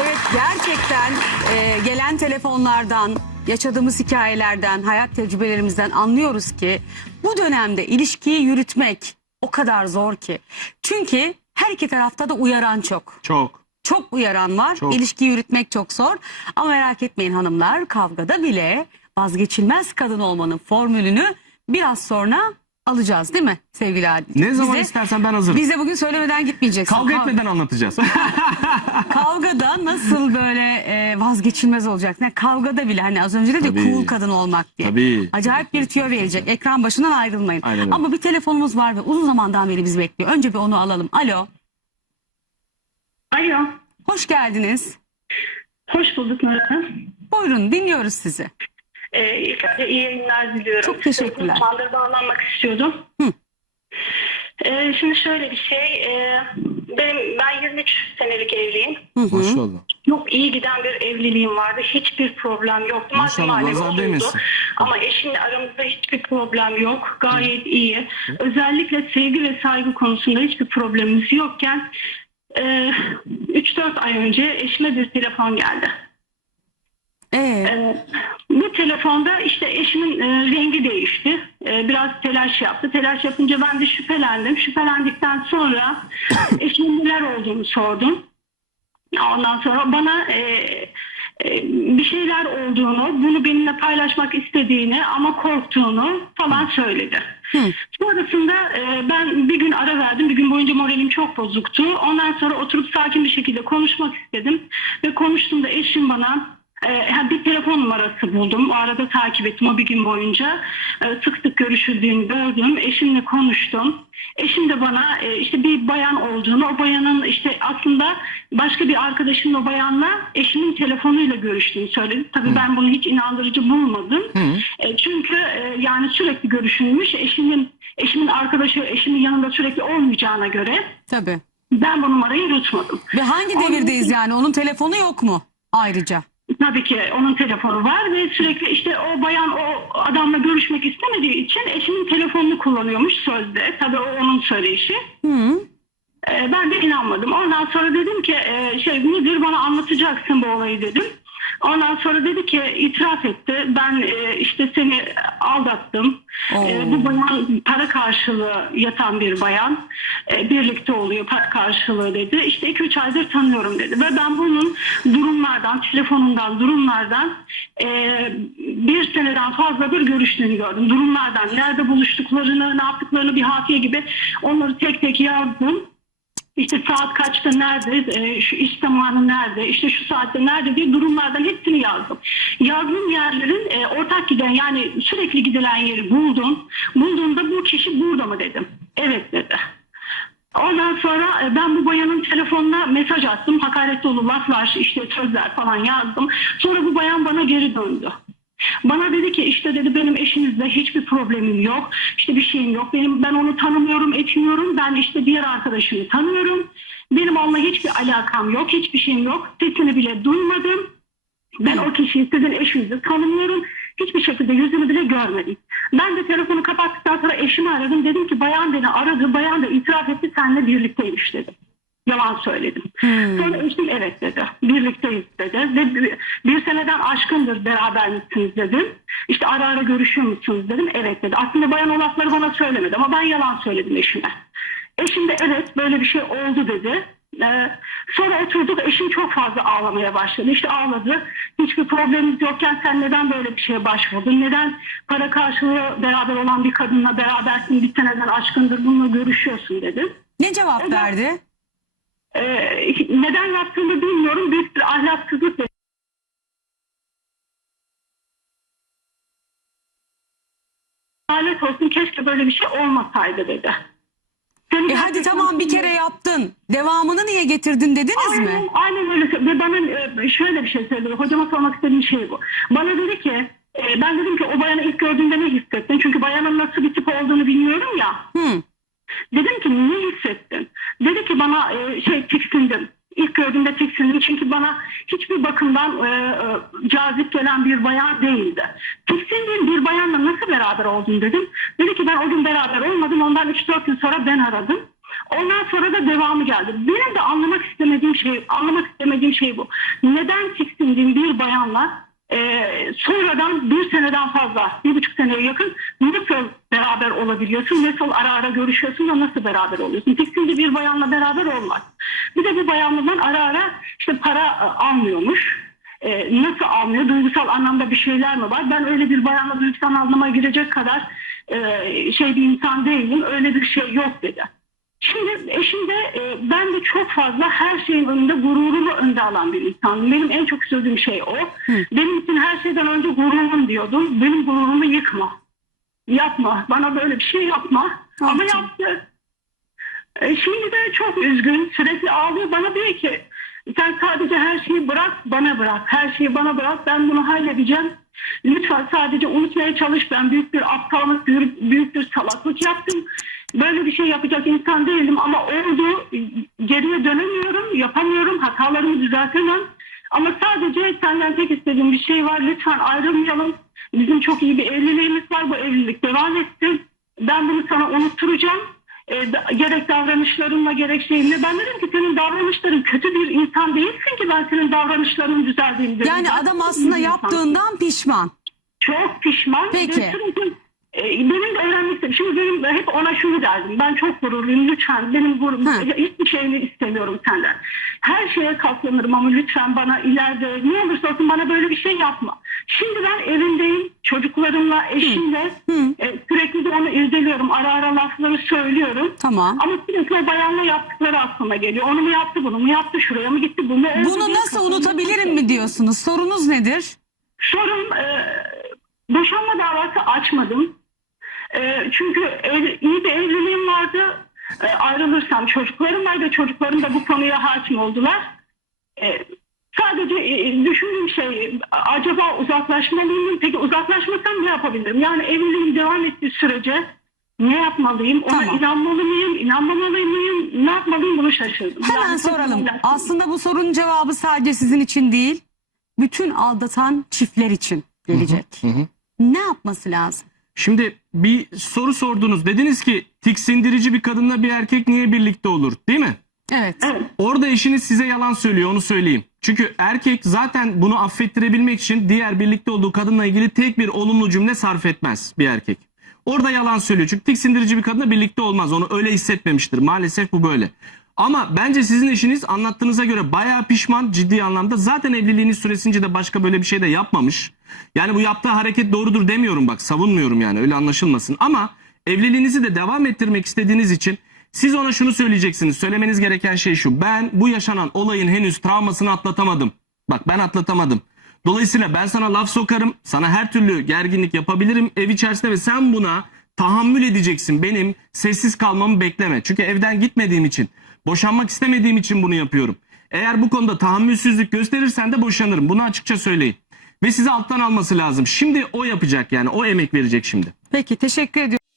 Evet gerçekten e, gelen telefonlardan, yaşadığımız hikayelerden, hayat tecrübelerimizden anlıyoruz ki bu dönemde ilişkiyi yürütmek o kadar zor ki. Çünkü her iki tarafta da uyaran çok. Çok. Çok uyaran var. Çok. İlişki yürütmek çok zor. Ama merak etmeyin hanımlar kavgada bile vazgeçilmez kadın olmanın formülünü biraz sonra alacağız değil mi sevgili Adil? Ne zaman Bize- istersen ben hazırım. Bize bugün söylemeden gitmeyeceksin. Kavga Kav- etmeden anlatacağız. Kavgada nasıl böyle e, vazgeçilmez olacak? Ne kavgada bile hani az önce de Tabii. cool kadın olmak diye. Tabii. Acayip bir tüyo verecek. Ekran başından ayrılmayın. Aynen. Ama bir telefonumuz var ve uzun zamandan beri bizi bekliyor. Önce bir onu alalım. Alo. Alo. Hoş geldiniz. Hoş bulduk Nurhan. Buyurun dinliyoruz sizi. İlk önce iyi yayınlar diliyorum. Çok teşekkürler. Zamandır bağlanmak istiyordum. Hı. Ee, şimdi şöyle bir şey. e, benim ben 23 senelik evliyim. Hı hı. Maşallah. Çok iyi giden bir evliliğim vardı. Hiçbir problem yoktu. Maddi Maşallah, manevi nazar değmesin. Ama eşimle aramızda hiçbir problem yok. Gayet iyi. Özellikle sevgi ve saygı konusunda hiçbir problemimiz yokken e, 3-4 ay önce eşime bir telefon geldi. Ee, bu telefonda işte eşimin e, rengi değişti. Ee, biraz telaş yaptı. Telaş yapınca ben de şüphelendim. Şüphelendikten sonra eşimin neler olduğunu sordum. Ondan sonra bana e, e, bir şeyler olduğunu, bunu benimle paylaşmak istediğini ama korktuğunu falan söyledi. Hı. Sonrasında e, ben bir gün ara verdim. Bir gün boyunca moralim çok bozuktu. Ondan sonra oturup sakin bir şekilde konuşmak istedim. Ve konuştuğumda eşim bana e, bir telefon numarası buldum. O arada takip ettim o bir gün boyunca. E, sık sık görüşüldüğünü gördüm. Eşimle konuştum. Eşim de bana e, işte bir bayan olduğunu, o bayanın işte aslında başka bir arkadaşının o bayanla eşimin telefonuyla görüştüğünü söyledi. Tabii ben bunu hiç inandırıcı bulmadım. E, çünkü e, yani sürekli görüşülmüş. Eşimin eşimin arkadaşı eşimin yanında sürekli olmayacağına göre tabii. ben bu numarayı yutmadım. Ve hangi devirdeyiz yani? Onun telefonu yok mu? Ayrıca. Tabii ki onun telefonu var ve sürekli işte o bayan o adamla görüşmek istemediği için eşimin telefonunu kullanıyormuş sözde. Tabii o onun söyleyişi. Hı. Ee, ben de inanmadım. Ondan sonra dedim ki e, şey nedir bana anlatacaksın bu olayı dedim. Ondan sonra dedi ki itiraf etti. Ben e, işte seni aldattım. E, bu bayan para karşılığı yatan bir bayan. E, birlikte oluyor para karşılığı dedi. İşte 2-3 aydır tanıyorum dedi. Ve ben bunun durumlardan, telefonundan, durumlardan e, bir seneden fazladır görüştüğünü gördüm. Durumlardan, nerede buluştuklarını, ne yaptıklarını bir hafiye gibi onları tek tek yazdım. İşte saat kaçta nerede, e, şu iş zamanı nerede, işte şu saatte nerede diye durumlardan hepsini yazdım. Yazdığım yerlerin e, ortak giden yani sürekli gidilen yeri buldum. Bulduğumda bu kişi burada mı dedim. Evet dedi. Ondan sonra e, ben bu bayanın telefonuna mesaj attım. Hakaret dolu laflar, işte sözler falan yazdım. Sonra bu bayan bana geri döndü. Bana dedi ki işte dedi benim eşinizle hiçbir problemim yok. İşte bir şeyim yok. Benim ben onu tanımıyorum, etmiyorum. Ben işte diğer arkadaşımı tanıyorum. Benim onunla hiçbir alakam yok, hiçbir şeyim yok. Sesini bile duymadım. Ben o kişiyi sizin eşinizi tanımıyorum. Hiçbir şekilde yüzünü bile görmedim. Ben de telefonu kapattıktan sonra eşimi aradım. Dedim ki bayan beni aradı. Bayan da itiraf etti seninle birlikteymiş dedim. Yalan söyledim. Sonra eşim evet dedi. Birlikteyiz Ve bir, seneden aşkındır beraber misiniz dedim. İşte ara ara görüşüyor musunuz dedim. Evet dedi. Aslında bayan o lafları bana söylemedi ama ben yalan söyledim eşime. Eşim de evet böyle bir şey oldu dedi. Ee, sonra oturduk eşim çok fazla ağlamaya başladı. İşte ağladı. Hiçbir problemimiz yokken sen neden böyle bir şeye başvurdun? Neden para karşılığı beraber olan bir kadınla berabersin bir seneden aşkındır bununla görüşüyorsun dedi. Ne cevap Evet. verdi? Ee, neden yaptığını bilmiyorum. Büyük bir ahlaksızlık. Lanet olsun keşke böyle bir şey olmasaydı dedi. Senin E hadi tamam bir kere yaptın. Devamını niye getirdin dediniz Aynen, mi? aynen öyle. Ve bana e, şöyle bir şey söyledi. Hocama sormak istediğim şey bu. Bana dedi ki e, ben dedim ki o bayanı ilk gördüğünde ne hissettin? Çünkü bayanın nasıl bir tip olduğunu bilmiyorum ya. Hı. Dedim ki ne hissettin? Dedi ki bana e, şey tiksindim. İlk gördüğümde tiksindim çünkü bana hiçbir bakımdan e, e, cazip gelen bir bayan değildi. Tiksindiğim bir bayanla nasıl beraber oldun dedim. Dedi ki ben o gün beraber olmadım. Ondan 3-4 gün sonra ben aradım. Ondan sonra da devamı geldi. Benim de anlamak istemediğim şey, anlamak istemediğim şey bu. Neden tiksindiğim bir bayanla e, sonradan bir seneden fazla, bir buçuk seneye yakın nasıl beraber olabiliyorsun, nasıl ara ara görüşüyorsun da nasıl beraber oluyorsun? Tiksindi bir bayanla beraber olmaz. Bir de bir bayanla ara ara işte para e, almıyormuş. E, nasıl almıyor? Duygusal anlamda bir şeyler mi var? Ben öyle bir bayanla duygusal anlama girecek kadar e, şey bir insan değilim. Öyle bir şey yok dedi. Şimdi eşim de e, ben de çok fazla her şeyin önünde gururumu önde alan bir insanım. Benim en çok söylediğim şey o. Benim için her şeyden önce gururum diyordum. Benim gururumu yıkma. Yapma. Bana böyle bir şey yapma. Ama Yaptı. E, şimdi de çok üzgün. Sürekli ağlıyor. Bana diyor ki sen sadece her şeyi bırak bana bırak. Her şeyi bana bırak. Ben bunu halledeceğim. Lütfen sadece unutmaya çalış. Ben büyük bir aptallık, büyük bir salaklık yaptım. Böyle bir şey yapacak insan değilim ama oldu. Geriye dönemiyorum, yapamıyorum, hatalarımı düzeltemem. Ama sadece senden tek istediğim bir şey var. Lütfen ayrılmayalım. Bizim çok iyi bir evliliğimiz var. Bu evlilik devam etsin. Ben bunu sana unutturacağım. E, da- gerek davranışlarınla gerek şeyinle. Ben dedim ki senin davranışların kötü bir insan değilsin ki ben senin davranışlarının düzeldiğini dedim. Yani Ben adam aslında yaptığından pişman. Çok pişman. Peki. E, benim de öğrenmek istedim. Şimdi benim de hep ona şunu derdim. Ben çok gururluyum lütfen. Benim gururum. Hı. Hiçbir şeyini istemiyorum senden. Her şeye katlanırım ama lütfen bana ileride ne olursa olsun bana böyle bir şey yapma. Şimdi ben evimdeyim. Çocuklarımla, eşimle. Hı. E, sürekli de onu irdeliyorum. Ara ara lafları söylüyorum. Tamam. Ama sürekli bayanla yaptıkları aklıma geliyor. Onu mu yaptı, bunu mu yaptı, şuraya mı gitti, bunu mu Bunu nasıl unutabilirim mi diyorsunuz? Sorunuz nedir? Sorun e, boşanma davası açmadım. E, çünkü ev- iyi bir evliliğim vardı. E, ayrılırsam çocuklarım vardı. Çocuklarım da bu konuya hakim oldular. E, sadece e, düşündüğüm şey acaba uzaklaşmalıyım mı? Peki uzaklaşmasam ne yapabilirim? Yani evliliğim devam ettiği sürece ne yapmalıyım? Ona Tamam. inanmalı mıyım? İnanmamalı mıyım? Ne yapmalıyım? Bunu şaşırdım. Hemen Yani soralım. Aslında bu sorunun cevabı sadece sizin için değil, bütün aldatan çiftler için gelecek. Ne yapması lazım? Şimdi bir soru sordunuz. Dediniz ki tiksindirici bir kadınla bir erkek niye birlikte olur değil mi? Evet. Evet. Orada eşiniz size yalan söylüyor onu söyleyeyim. Çünkü erkek zaten bunu affettirebilmek için diğer birlikte olduğu kadınla ilgili tek bir olumlu cümle sarf etmez bir erkek. Orada yalan söylüyor. Çünkü tiksindirici bir kadınla birlikte olmaz. Onu öyle hissetmemiştir. Maalesef bu böyle. Ama bence sizin eşiniz anlattığınıza göre bayağı pişman ciddi anlamda. Zaten evliliğiniz süresince de başka böyle bir şey de yapmamış. Yani bu yaptığı hareket doğrudur demiyorum bak savunmuyorum yani öyle anlaşılmasın. Ama evliliğinizi de devam ettirmek istediğiniz için siz ona şunu söyleyeceksiniz. Söylemeniz gereken şey şu. Ben bu yaşanan olayın henüz travmasını atlatamadım. Bak ben atlatamadım. Dolayısıyla ben sana laf sokarım. Sana her türlü gerginlik yapabilirim ev içerisinde ve sen buna tahammül edeceksin. Benim sessiz kalmamı bekleme. Çünkü evden gitmediğim için, boşanmak istemediğim için bunu yapıyorum. Eğer bu konuda tahammülsüzlük gösterirsen de boşanırım. Bunu açıkça söyleyin. Ve sizi alttan alması lazım. Şimdi o yapacak yani. O emek verecek şimdi. Peki teşekkür ediyorum.